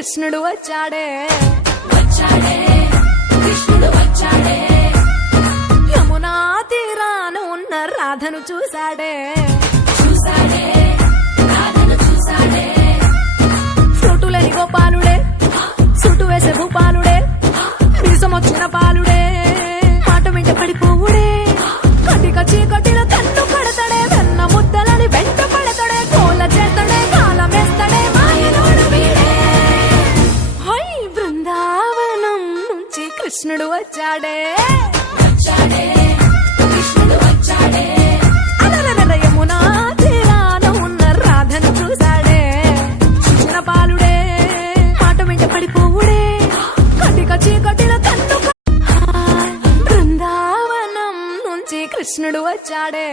కృష్ణుడు వచ్చాడే యమునా తీరాన ఉన్న రాధను చూశాడే ఫ్రూటులేని గోపాలుడే సుటు వేసే భూపాలుడే మీసమొచ్చిన పాలుడే మాట వెంట పడిపోవుడే కటిక చీకటిలో కన్ను పడతాడే వెన్న ముద్దలని వెంట పడతాడే కోల చేస్తాడే కాలమేస్తాడే మాయలోడు వీడే హై బృందావనం నుంచి కృష్ణుడు వచ్చాడే అలరల యమునా తీరాన ఉన్న రాధను చూశాడే చిన్న పాలుడే మాట వెంట పడిపోవుడే కటిక చీకటిలో కన్ను బృందావనం నుంచి కృష్ణుడు వచ్చాడే